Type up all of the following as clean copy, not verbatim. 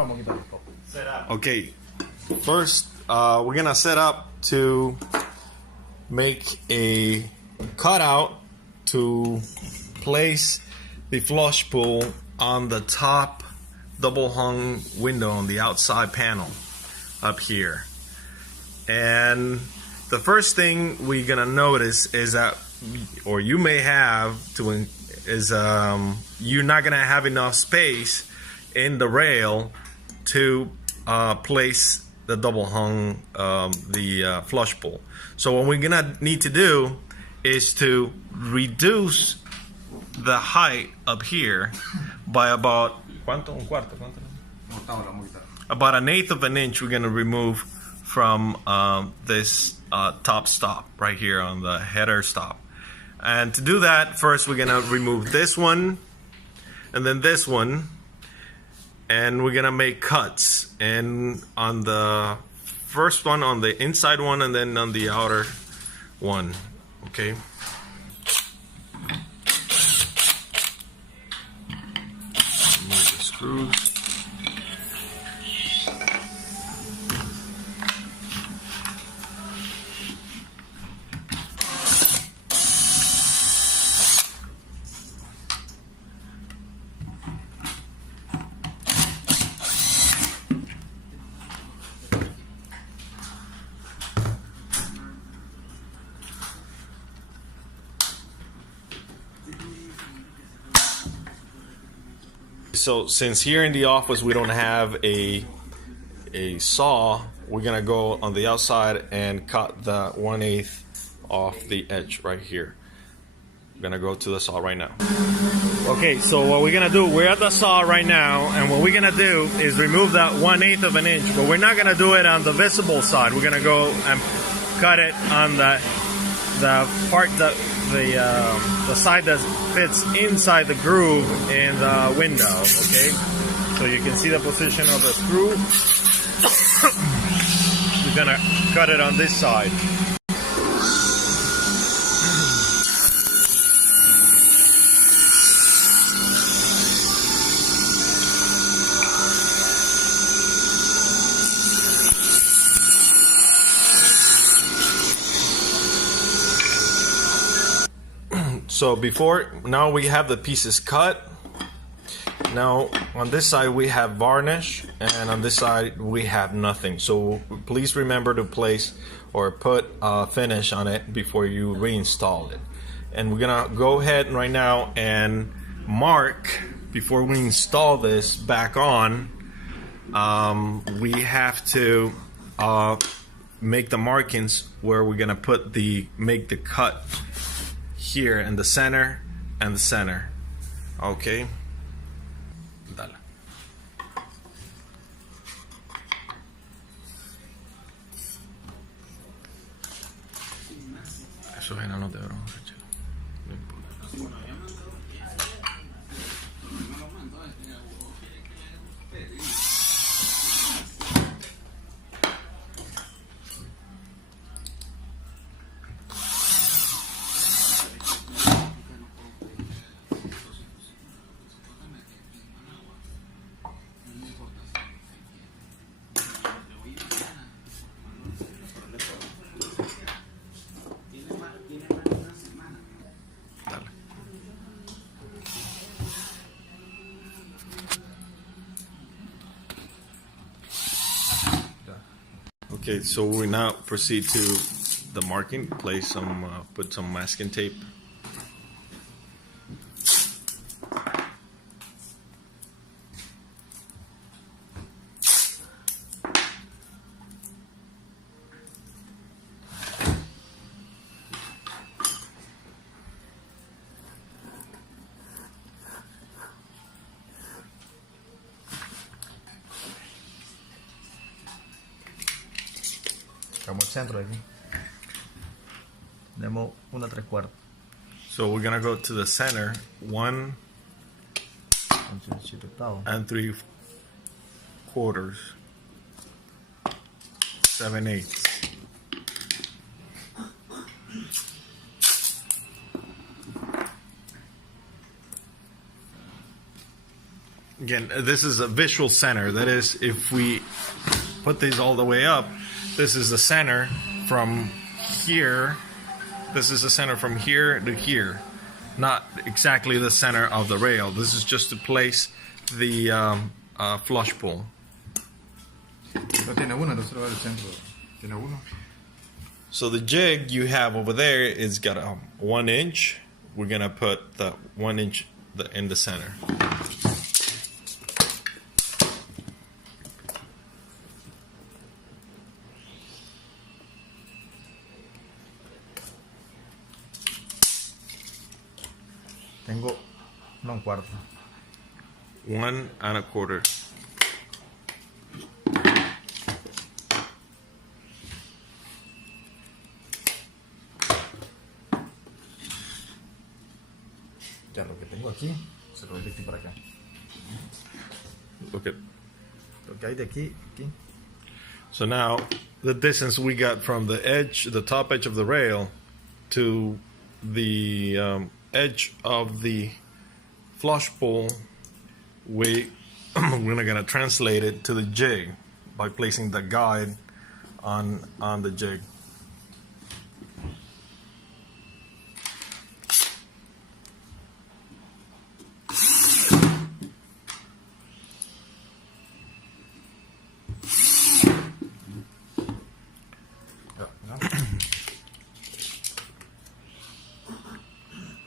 Okay, first we're gonna set up to make a cutout to place the flush pull on the top double hung window on the outside panel up here. And the first thing we're gonna notice is that, or you may have to, is you're not gonna have enough space in the rail to place the double hung the flush pull. So what we're gonna need to do is to reduce the height up here by about about 1/8 of an inch. We're gonna remove from this top stop right here on the header stop. And to do that, first we're gonna remove this one and then this one, and we're gonna make cuts, and on the first one, on the inside one, and then on the outer one. Okay, remove the screws. So since here in the office we don't have a saw, we're gonna go on the outside and cut the 1/8 off the edge right here. I'm gonna go to the saw right now. Okay, so what we're gonna do, we're at the saw right now, and what we're gonna do is remove that 1/8 of an inch, but we're not gonna do it on the visible side. We're gonna go and cut it on the part that the side that fits inside the groove in the window. Okay, so you can see the position of the screw. We're gonna cut it on this side. So now we have the pieces cut. Now on this side we have varnish, and on this side we have nothing. So please remember to place or put a finish on it before you reinstall it. And we're gonna go ahead right now and mark before we install this back on. We have to make the markings where we're gonna make the cut here in the center and the center. Okay. Dale. Esos enanos de bronce, chico. No importa. Okay, so we now proceed to the marking. Place some, put some masking tape. Centro aquí. Demo 1 3/4. So we're gonna go to the center, 1 3/4, 7/8. again, this is a visual center. That is, if we put these all the way up, this is the center from here. This is the center from here to here. Not exactly the center of the rail. This is just to place the flush pull. No tiene uno, entonces lo va al centro. Tiene uno. So the jig you have over there is got a 1 inch. We're gonna put the 1 inch in the center. Tengo un cuarto. 1 1/4. Ya lo que tengo aquí, se lo doy de aquí para acá. Look at. Lo que hay de aquí, aquí. So now the distance we got from the edge, the top edge of the rail, to the edge of the flush pull, we're gonna translate it to the jig by placing the guide on the jig.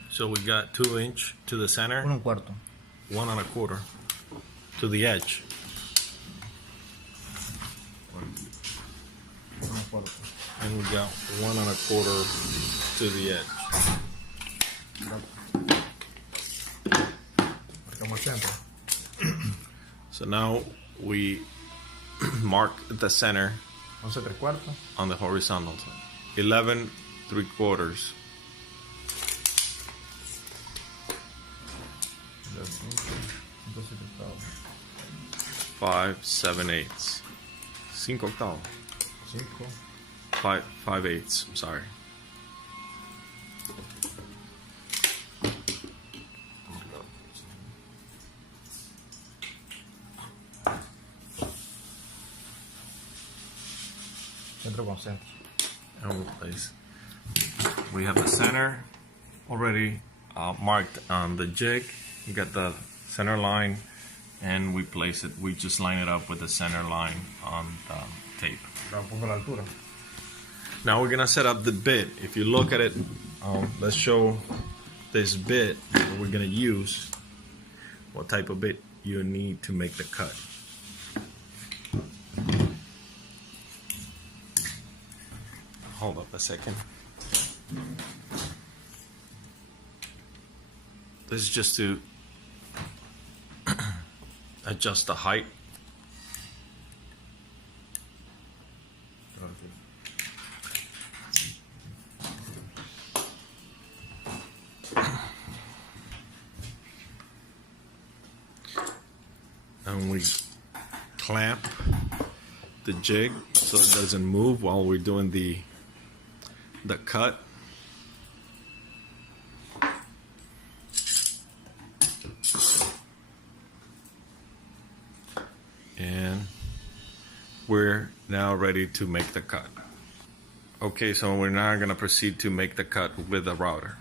So we got 2 inch to the center, 1 cuarto. 1 1/4 to the edge. 1 cuarto. And we got 1 1/4 to the edge. Marcamos el centro. So now we mark the center 11 3/4. on the horizontal side. 11 3/4. 5 7/8. 5 octavos. 5. 5/8. I'm sorry. Centro con centro. And we'll place. We have the center already marked on the jig. You got the center line, and we place it. We just line it up with the center line on the tape. Lo pongo a la altura. Now we're gonna set up the bit. If you look at it, let's show this bit that we're gonna use. What type of bit you need to make the cut. Hold up a second. This is just to adjust the height. And we clamp the jig so it doesn't move while we're doing the cut. And we're now ready to make the cut. Okay, so we're now going to proceed to make the cut with the router.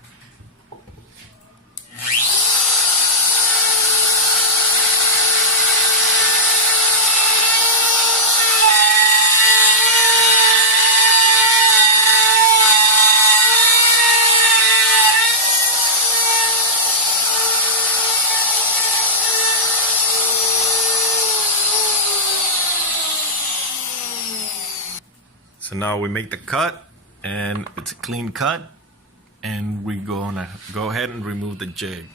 So now we make the cut, and it's a clean cut, and we're gonna go ahead and remove the jig.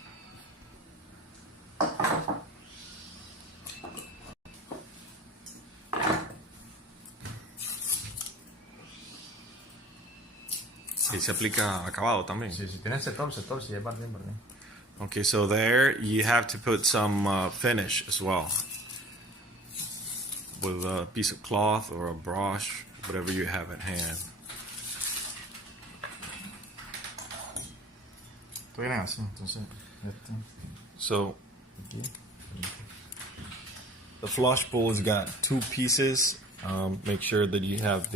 Y se aplica acabado también. Sí, si tienes sector, si es parte. Okay, so there you have to put some finish as well, with a piece of cloth or a brush, whatever you have at hand. Esto viene así, entonces So aquí. The flush pull has got two pieces. Make sure that you have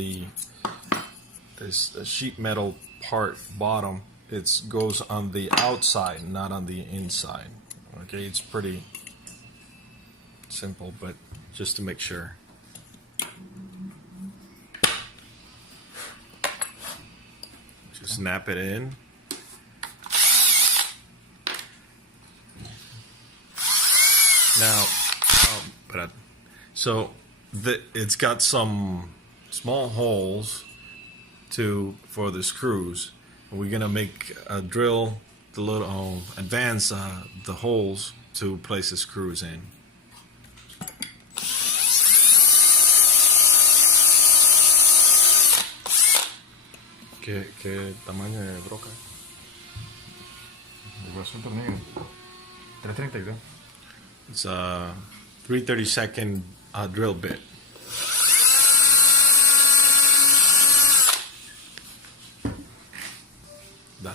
there's a sheet metal part bottom. It goes on the outside, not on the inside. Okay, it's pretty simple, but just to make sure. Just snap it in. Now, so it's got some small holes for the screws. We're gonna drill the little advance the holes to place the screws in. ¿Qué tamaño de broca? Igual son tornillos. 332. It's a 3/32 drill bit. Dale.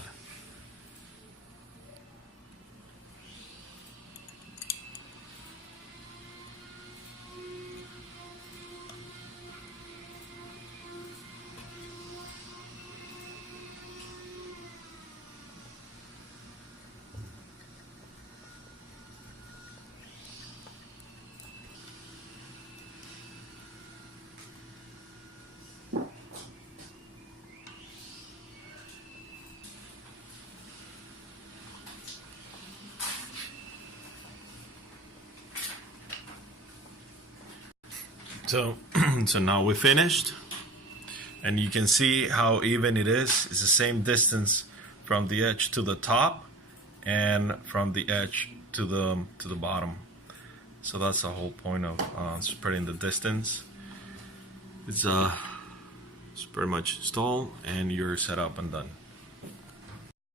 So now we're finished, and you can see how even it is. It's the same distance from the edge to the top and from the edge to the bottom. So that's the whole point of spreading the distance. It's pretty much installed, and you're set up and done.